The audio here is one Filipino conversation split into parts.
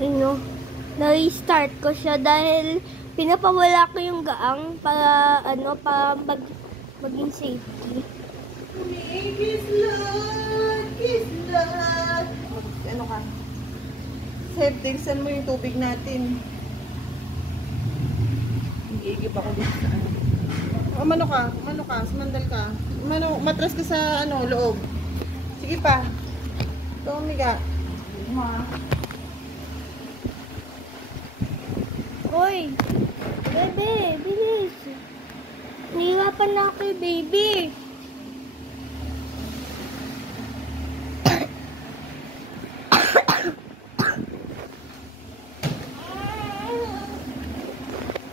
ano, na-restart ko siya dahil pinapawala ko yung gaang para maging safety. Kiss lot! Kiss lot! Ano ka? Tingsan mo yung tubig natin. Iigib ako dito sa ano. O, mano ka, sumandal ka. Matras ka sa ano, loob. Sige pa. Tumiga. Oy! Bebe, bilis! Nahihirapan na ako, baby!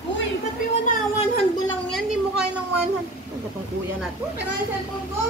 Uy, ba't may 1 hand mo lang yan? Hindi mo kaya ng 1 hand. Ang gatong kuya natin. Pero yung cellphone ko.